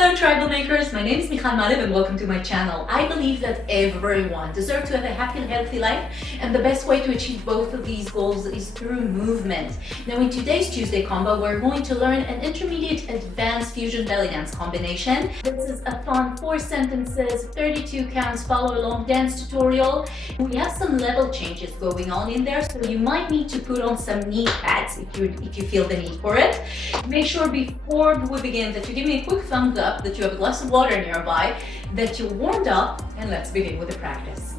Hello Tribal Makers, my name is Michal Malev and welcome to my channel. I believe that everyone deserves to have a happy and healthy life, and the best way to achieve both of these goals is through movement. Now in today's Tuesday combo, we're going to learn an intermediate advanced fusion belly dance combination. This is a fun 4 sentences, 32 counts, follow along dance tutorial. We have some level changes going on in there, so you might need to put on some knee pads if you feel the need for it. Make sure before we begin that you give me a quick thumbs up, that you have a glass of water nearby, that you're warmed up, and let's begin with the practice.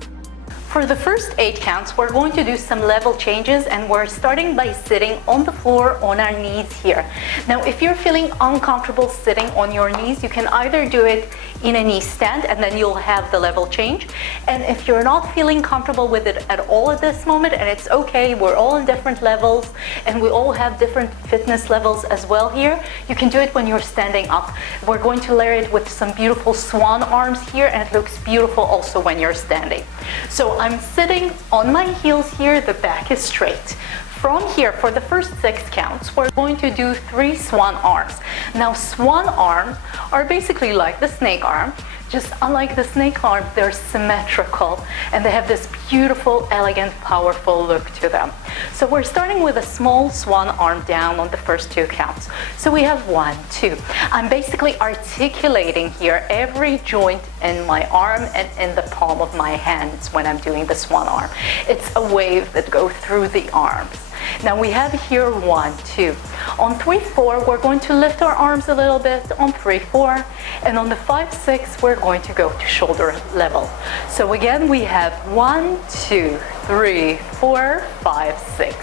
For the first 8 counts, we're going to do some level changes, and we're starting by sitting on the floor on our knees here. Now, if you're feeling uncomfortable sitting on your knees, you can either do it in a knee stand and then you'll have the level change. And if you're not feeling comfortable with it at all at this moment, and it's okay, we're all in different levels and we all have different fitness levels as well here, you can do it when you're standing up. We're going to layer it with some beautiful swan arms here, and it looks beautiful also when you're standing. So I'm sitting on my heels here, the back is straight. From here, for the first 6 counts, we're going to do 3 swan arms. Now, swan arms are basically like the snake arm, just unlike the snake arm, they're symmetrical and they have this beautiful, elegant, powerful look to them. So we're starting with a small swan arm down on the first 2 counts. So we have 1, 2. I'm basically articulating here every joint in my arm and in the palm of my hands when I'm doing the swan arm. It's a wave that goes through the arms. Now we have here 1, 2. On 3, 4, we're going to lift our arms a little bit on 3, 4, and on the 5, 6, we're going to go to shoulder level. So again, we have 1, 2, 3, 4, 5, 6.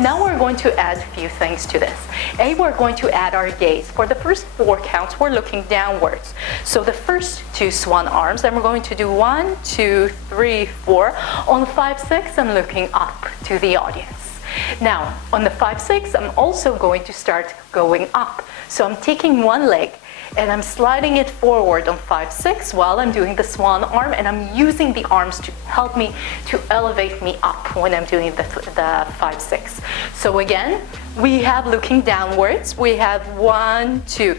Now we're going to add a few things to this. We're going to add our gaze. For the first 4 counts, we're looking downwards. So the first 2 swan arms, then we're going to do 1, 2, 3, 4. On 5, 6, I'm looking up to the audience. Now, on the 5, 6, I'm also going to start going up. So I'm taking one leg and I'm sliding it forward on 5, 6 while I'm doing the swan arm, and I'm using the arms to help me to elevate me up when I'm doing the 5, 6. So again, we have looking downwards. We have 1, 2,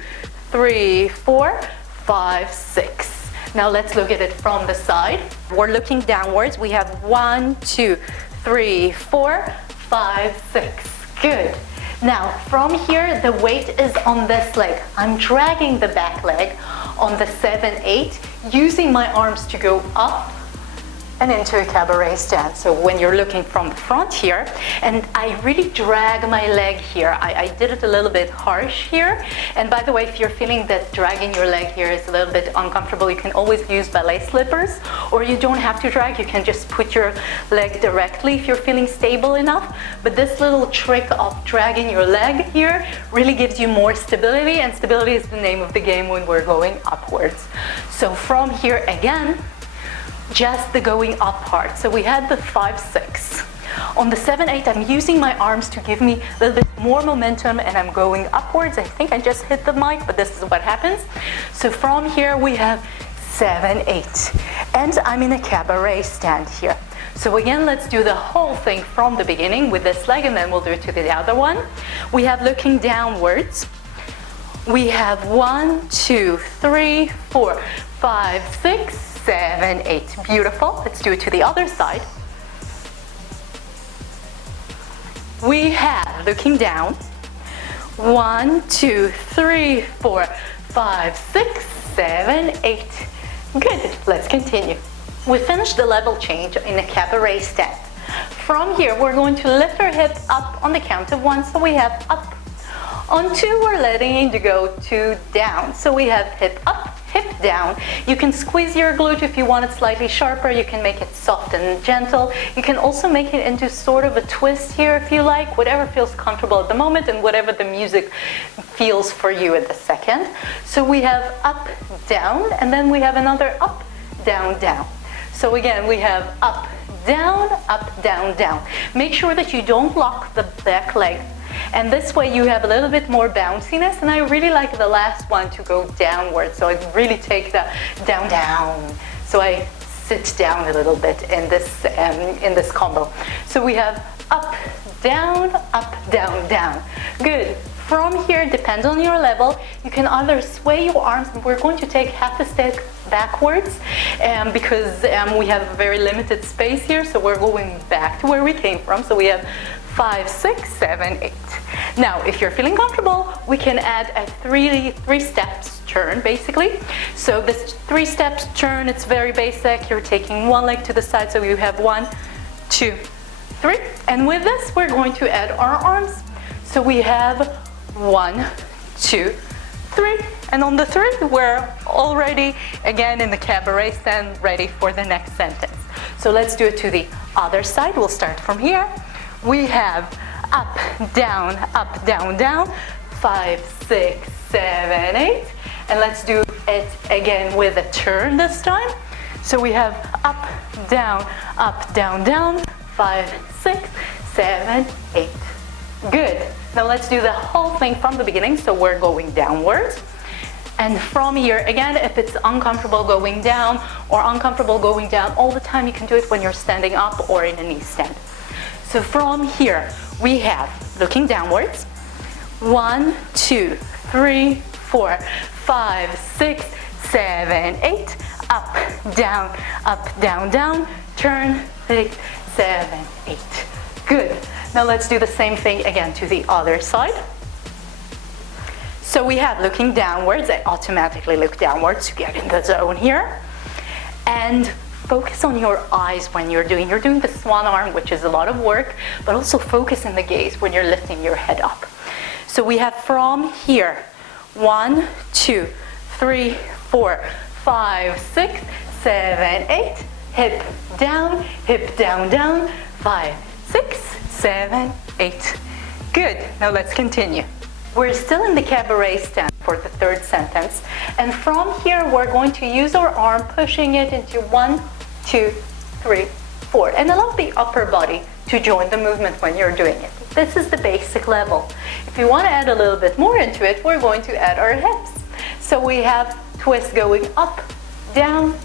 3, 4, 5, 6. Now let's look at it from the side. We're looking downwards. We have 1, 2, 3, 4, 5, 6. Good. Now from here, the weight is on this leg. I'm dragging the back leg on the 7, 8, using my arms to go up and into a cabaret stand. So when you're looking from the front here, and I really drag my leg here. I did it a little bit harsh here. And by the way, if you're feeling that dragging your leg here is a little bit uncomfortable, you can always use ballet slippers, or you don't have to drag. You can just put your leg directly if you're feeling stable enough. But this little trick of dragging your leg here really gives you more stability, and stability is the name of the game when we're going upwards. So from here again, just the going up part. So we had the 5, 6. On the 7, 8, I'm using my arms to give me a little bit more momentum, and I'm going upwards. I think I just hit the mic, but this is what happens. So from here we have 7, 8, and I'm in a cabaret stand here. So again, let's do the whole thing from the beginning with this leg, and then we'll do it to the other one. We have looking downwards. We have 1, 2, 3, 4, 5, 6, 7, 8. Beautiful. Let's do it to the other side. We have looking down. 1, 2, 3, 4, 5, 6, 7, 8. Good. Let's continue. We finished the level change in a cabaret stand. From here, we're going to lift our hips up on the count of 1. So we have up. On 2, we're letting it go to down. So we have hip up, hip down. You can squeeze your glute if you want it slightly sharper. You can make it soft and gentle. You can also make it into sort of a twist here if you like, whatever feels comfortable at the moment and whatever the music feels for you at the second. So we have up, down, and then we have another up, down, down. So again, we have up, down, down. Make sure that you don't lock the back leg. And this way you have a little bit more bounciness, and I really like the last one to go downward. So I really take the down, down. So I sit down a little bit in this combo. So we have up, down, down. Good. From here, depends on your level, you can either sway your arms, and we're going to take half a step backwards because we have very limited space here, so we're going back to where we came from. So we have 5, 6, 7, 8. Now, if you're feeling comfortable, we can add a three steps turn, basically. So this 3 steps turn, it's very basic. You're taking one leg to the side, so you have 1, 2, 3. And with this, we're going to add our arms. So we have 1, 2, 3. And on the 3, we're already, again, in the cabaret stand, ready for the next sentence. So let's do it to the other side. We'll start from here. We have up, down, down, 5, 6, 7, 8. And let's do it again with a turn this time. So we have up, down, down, 5, 6, 7, 8. Good. Now let's do the whole thing from the beginning. So we're going downwards. And from here, again, if it's uncomfortable going down or uncomfortable going down all the time, you can do it when you're standing up or in a knee stand. So from here, we have, looking downwards, 1, 2, 3, 4, 5, 6, 7, 8, up, down, down, turn, 6, 7, 8. Good. Now let's do the same thing again to the other side. So we have looking downwards. I automatically look downwards to get in the zone here. And focus on your eyes when you're doing the swan arm, which is a lot of work, but also focus in the gaze when you're lifting your head up. So we have from here, 1, 2, 3, 4, 5, 6, 7, 8. Hip down, down, 5, 6, 7, 8. Good. Now let's continue. We're still in the cabaret stand for the third sentence. And from here, we're going to use our arm, pushing it into 1, 2, 3, 4. And allow the upper body to join the movement when you're doing it. This is the basic level. If you want to add a little bit more into it, we're going to add our hips. So we have twist going up, down,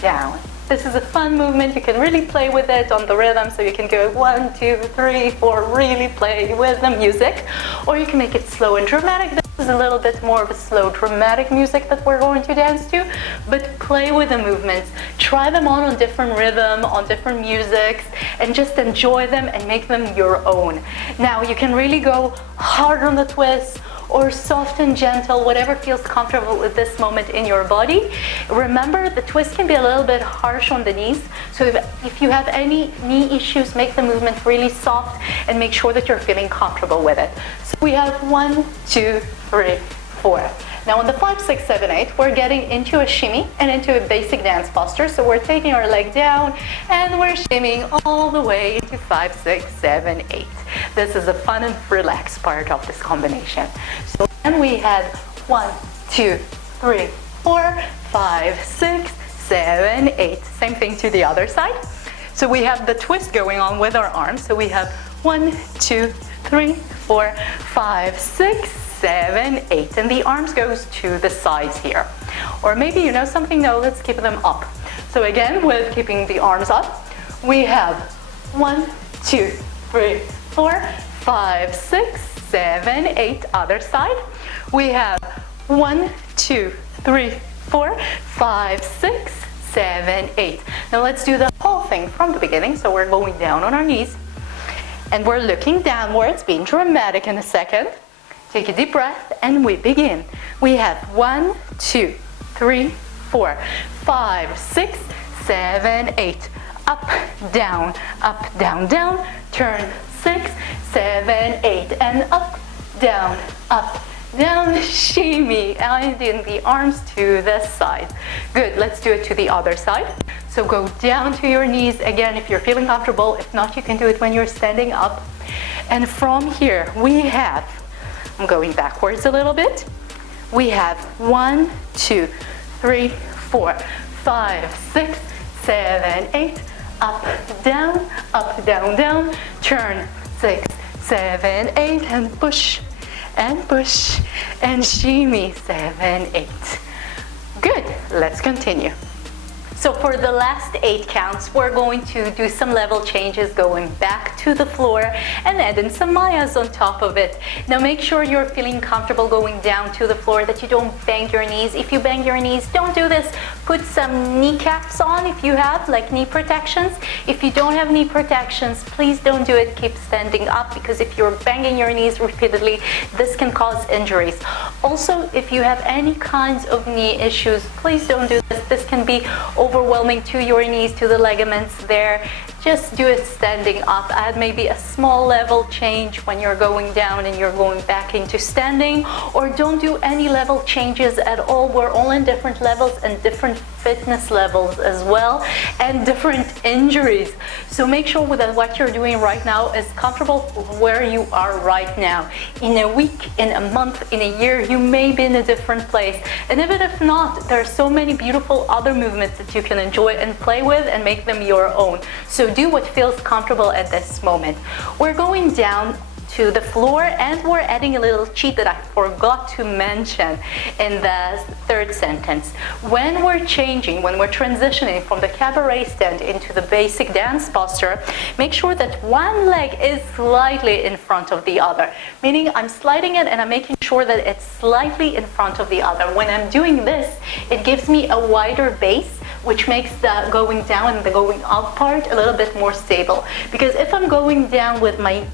down. This is a fun movement. You can really play with it on the rhythm. So you can go 1, 2, 3, 4, really play with the music. Or you can make it slow and dramatic. This is a little bit more of a slow, dramatic music that we're going to dance to. But play with the movements. Try them on different rhythm, on different musics, and just enjoy them and make them your own. Now you can really go hard on the twist, or soft and gentle, whatever feels comfortable at this moment in your body. Remember, the twist can be a little bit harsh on the knees, so if you have any knee issues, make the movement really soft and make sure that you're feeling comfortable with it. So we have 1, 2, 3, 4. Now on the 5, 6, 7, 8, we're getting into a shimmy and into a basic dance posture. So we're taking our leg down and we're shimmying all the way into 5, 6, 7, 8. This is a fun and relaxed part of this combination. So then we had 1, 2, 3, 4, 5, 6, 7, 8. Same thing to the other side. So we have the twist going on with our arms. So we have 1, 2, 3, 4, 5, 6, 7, 8. And the arms goes to the sides here. Or maybe you know something, no, let's keep them up. So again, with keeping the arms up, we have 1, 2, 3, 4, 5, 6, 7, 8. Other side. We have 1, 2, 3, 4, 5, 6, 7, 8. Now let's do the whole thing from the beginning. So we're going down on our knees and we're looking downwards, being dramatic in a second. Take a deep breath and we begin. We have 1, 2, 3, 4, 5, 6, 7, 8. Up, down, down. Turn 6, 7, 8. And up, down, shimmy. And in the arms to the side. Good, let's do it to the other side. So go down to your knees again if you're feeling comfortable. If not, you can do it when you're standing up. And from here, we have, I'm going backwards a little bit. We have 1, 2, 3, 4, 5, 6, 7, 8. Up, down. Turn 6, 7, 8. And push and shimmy 7, 8. Good, let's continue. So for the last 8 counts, we're going to do some level changes, going back to the floor and adding some mayas on top of it. Now make sure you're feeling comfortable going down to the floor, that you don't bang your knees. If you bang your knees, don't do this. Put some kneecaps on if you have, like knee protections. If you don't have knee protections, please don't do it. Keep standing up, because if you're banging your knees repeatedly, this can cause injuries. Also, if you have any kinds of knee issues, please don't do this. This can be overwhelming to your knees, to the ligaments there. Just do it standing up. Add maybe a small level change when you're going down and you're going back into standing, or don't do any level changes at all. We're all in different levels and different fitness levels as well, and different injuries. So make sure that what you're doing right now is comfortable where you are right now. In a week, in a month, in a year, you may be in a different place. And even if not, there are so many beautiful other movements that you can enjoy and play with and make them your own. So do what feels comfortable at this moment. We're going down to the floor, and we're adding a little cheat that I forgot to mention in the third sentence. When we're changing, when we're transitioning from the cabaret stand into the basic dance posture, make sure that one leg is slightly in front of the other, meaning I'm sliding it and I'm making sure that it's slightly in front of the other. When I'm doing this, it gives me a wider base, which makes the going down and the going up part a little bit more stable. Because if I'm going down with my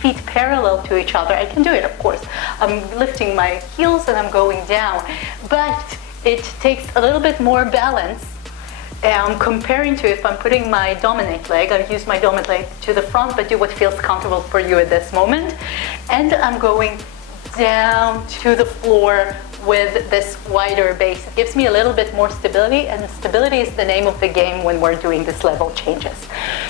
feet parallel to each other, I can do it, of course. I'm lifting my heels and I'm going down, but it takes a little bit more balance comparing to if I'm putting my dominant leg. I use my dominant leg to the front, but do what feels comfortable for you at this moment. And I'm going down to the floor with this wider base. It gives me a little bit more stability, and stability is the name of the game when we're doing this level changes.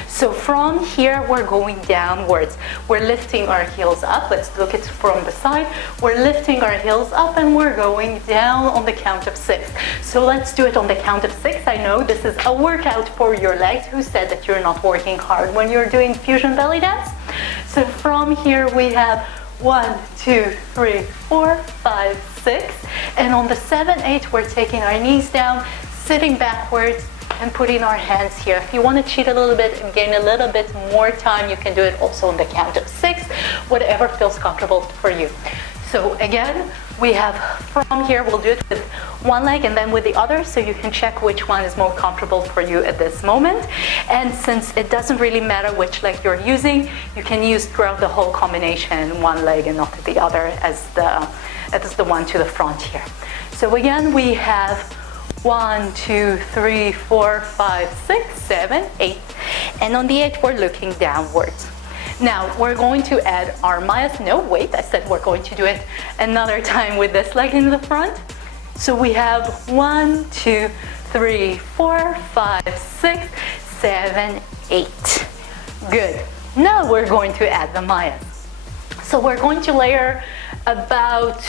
So from here, we're going downwards. We're lifting our heels up. Let's look at it from the side. We're lifting our heels up and we're going down on the count of 6. So let's do it on the count of 6. I know this is a workout for your legs. Who said that you're not working hard when you're doing fusion belly dance? So from here, we have 1, 2, 3, 4, 5, 6. And on the 7, 8, we're taking our knees down, sitting backwards, and putting our hands here. If you want to cheat a little bit and gain a little bit more time, you can do it also on the count of 6, whatever feels comfortable for you. So again, we have from here, we'll do it with one leg and then with the other, so you can check which one is more comfortable for you at this moment. And since it doesn't really matter which leg you're using, you can use throughout the whole combination one leg and not the other as the one to the front here. So again, we have 1, 2, 3, 4, 5, 6, 7, 8. And on the 8, we're looking downwards. Now, we're going to add our mayas. No, wait, I said we're going to do it another time with this leg in the front. So we have 1, 2, 3, 4, 5, 6, 7, 8. Good. Now we're going to add the mayas. So we're going to layer about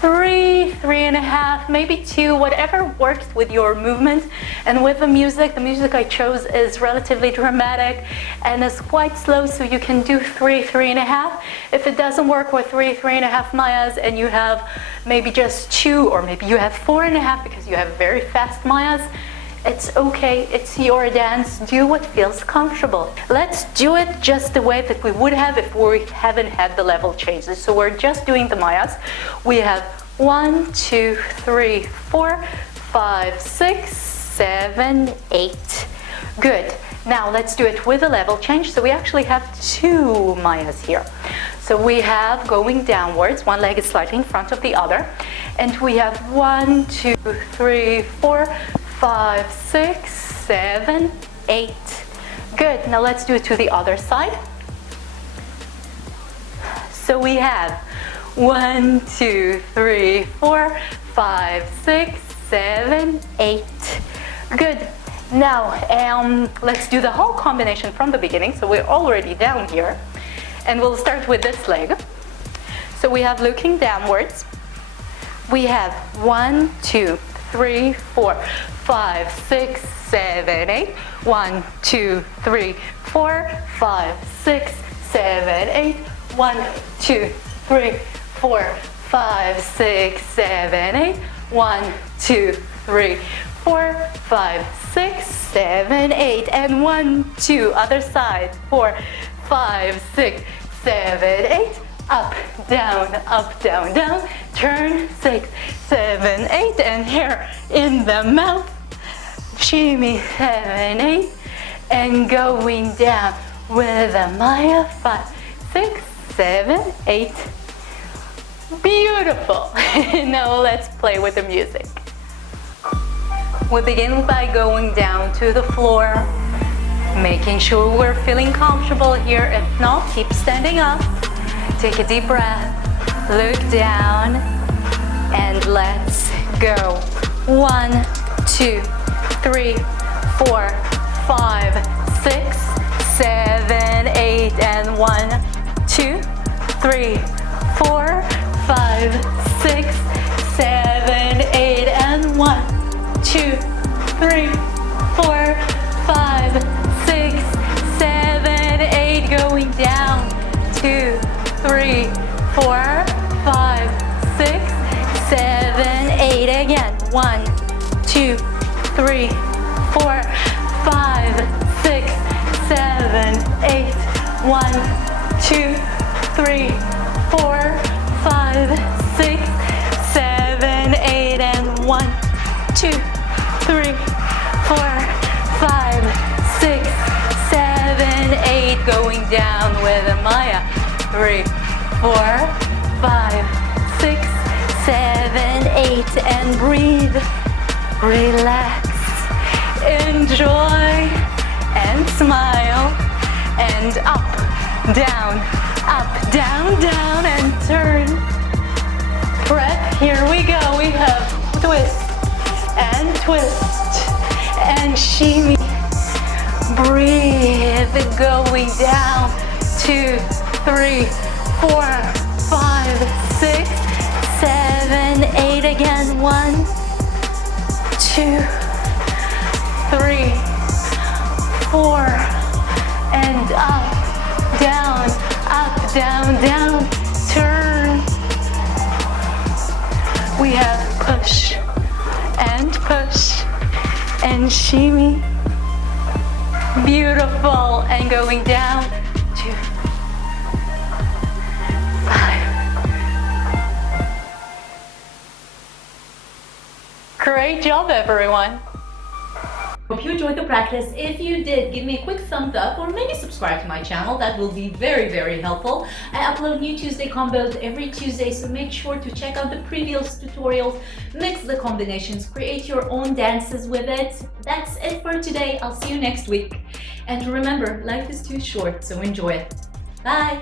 3, 3.5, maybe 2, whatever works with your movement. And with the music I chose is relatively dramatic and is quite slow, so you can do 3, 3.5. If it doesn't work with 3, 3.5 mayas and you have maybe just 2, or maybe you have 4.5 because you have very fast mayas, it's okay, it's your dance. Do what feels comfortable. Let's do it just the way that we would have if we haven't had the level changes. So we're just doing the mayas. We have 1, 2, 3, 4, 5, 6, 7, 8. Good. Now let's do it with a level change. So we actually have 2 mayas here. So we have going downwards, one leg is slightly in front of the other, and we have 1, 2, 3, 4, 5, 6, 7, 8. Good. Now let's do it to the other side. So we have 1, 2, 3, 4, 5, 6, 7, 8. Good. Now let's do the whole combination from the beginning. So we're already down here, and we'll start with this leg. So we have looking downwards. We have 1, 2, 3, 4, 5, 6, 7, 8. 1, 2, 3, 4, 5, 6, 7, 8. 1, 2, 3, 4, 5, 6, 7, 8. 1, 2, 3, 4, 5, 6, 7, 8, and 1, 2, other side, 4, 5, 6, 7, 8, up, down, down, turn, 6, 7, 8, and here in the mouth, shimmy, 7, 8, and going down with a Maya, 5, 6, 7, 8. Beautiful. Now let's play with the music. We begin by going down to the floor, making sure we're feeling comfortable here. If not, keep standing up. Take a deep breath, look down, and let's go. 1, 2, 3, 4, 5, 6, 7, 8, and 1, 2, 3, 4, 5, 6, 7, 8, and 1, 2, 3, 4, 5, 6, 7, 8, going down, 2, 3, 4, 5, 6, 7, 8, again, 1, 2, 3, 4, 5, 6, 7, 8, 1, 2, 3, 4, 5, 6, 7, 8, and 1, 2, 3, 4, 5, 6, 7, 8, going down with a Maya, 3, 4, 5, 6, 7, 8, and breathe, relax, enjoy, and smile, and up, down, down, and turn. Breath, here we go. We have twist, and shimmy. Breathe, going down, 2, 3, 4, 5, 6, 7, 8, again, 1, 2, 3, 4, and up, down, turn. We have push, and shimmy. Beautiful, and going down, 2, 5. Great job, everyone. Hope you enjoyed the practice. If you did, give me a quick thumbs up or maybe subscribe to my channel. That will be very, very helpful. I upload new Tuesday combos every Tuesday, so make sure to check out the previous tutorials, mix the combinations, create your own dances with it. That's it for today. I'll see you next week. And remember, life is too short, so enjoy it. Bye!